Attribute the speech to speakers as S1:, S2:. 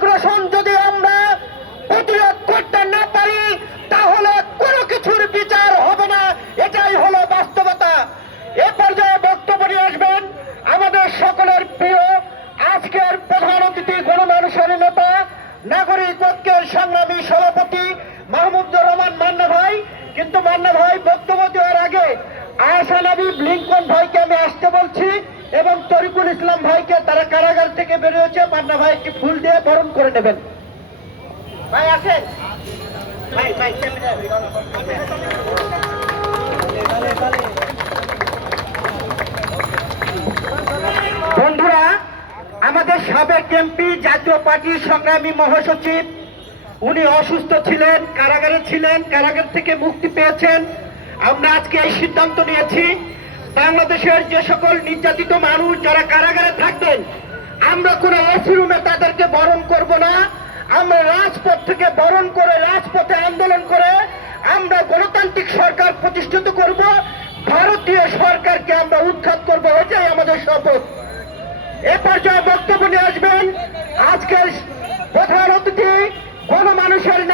S1: আগ্রাসন যদি আমরা প্রতিরোধ করতে না পারি, তাহলে কোনো কিছুর বিচার হবে না। এটাই হলো বাস্তবতা। এ পর্যায়ে বক্তব্য নিয়ে আসবেন আমাদের সকলের প্রিয়, আজকের প্রধান অতিথি, গণমানুষের নেতা, নাগরিক ঐক্যের সংগ্রামী সভাপতি মাহমুদুর রহমান মান্না ভাই। কিন্তু মান্না ভাই, বক্তব্য দেওয়ার আগে আহসান হাবিব, লিঙ্কন ভাইকে আমি আসতে বলছি এবং তরিকুল ইসলাম ভাইকে তারা কারাগার থেকে বেরিয়েছে মান্না ভাই একটি ফুল দিয়ে বরণ করে নেবেন। ভাই, আসেন। বন্ধুরা, আমাদের সাবেক এমপি জাতীয় পার্টির সংগ্রামী মহাসচিব, উনি অসুস্থ ছিলেন, কারাগারে ছিলেন, কারাগার থেকে মুক্তি পেয়েছেন। আমরা আজকে এই সিদ্ধান্ত নিয়েছি, বাংলাদেশের যে সকল নির্যাতিত মানুষ যারা কারাগারে থাকবেন আমরা কোনো এসি রুমে তাদেরকে বরণ করব না। আমরা রাজপথ থেকে বরণ করে রাজপথে আন্দোলন করে আমরা গণতান্ত্রিক সরকার প্রতিষ্ঠিত করব। ভারতীয় সরকারকে আমরা উৎখাত করব, এটাই আমাদের শপথ। এ পর্যায়ে বক্তব্য নিয়ে আসবেন আজকের প্রধান অতিথি, গণমানুষের